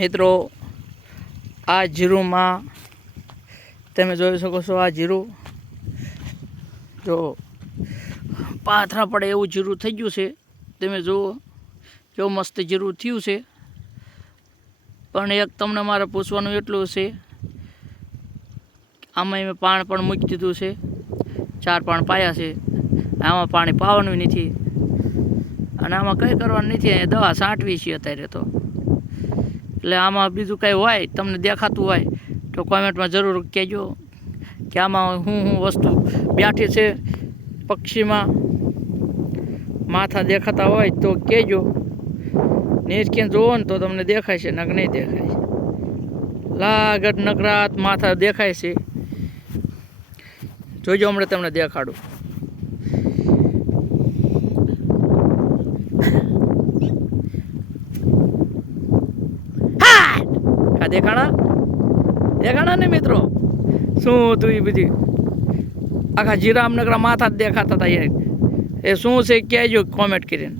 મિત્રો આ જીરુમાં તમે જોઈ શકો છો, આ જીરું જો પાથરા પડે એવું જીરું થઈ ગયું છે. તમે જુઓ કેવું મસ્ત જીરું થયું છે. પણ એક તમને મારે પૂછવાનું એટલું છે, આમાં મેં પાણ પણ મૂકી દીધું છે, 4 પાણ પાયા છે. આમાં પાણી પાવાનું નથી અને આમાં કંઈ કરવાનું નથી. અહીંયા દવા છાંટવી છે અત્યારે તો. એટલે આમાં બીજું કંઈ હોય તમને દેખાતું હોય તો કોમેન્ટમાં જરૂર કહેજો કે આમાં શું વસ્તુ બેઠી છે. પક્ષીમાં માથા દેખાતા હોય તો કહેજો. નીચકીને જુઓ ને તો તમને દેખાય છે, નક નહીં દેખાય. લાગત નકરાત માથા દેખાય છે. જોજો હમણાં તમને દેખાડું. દેખાણા ને મિત્રો, શું હતું એ બધી આખા જીરામ નકરા માથા જ દેખાતા હતા. એ શું છે કહેજો કોમેન્ટ કરીને.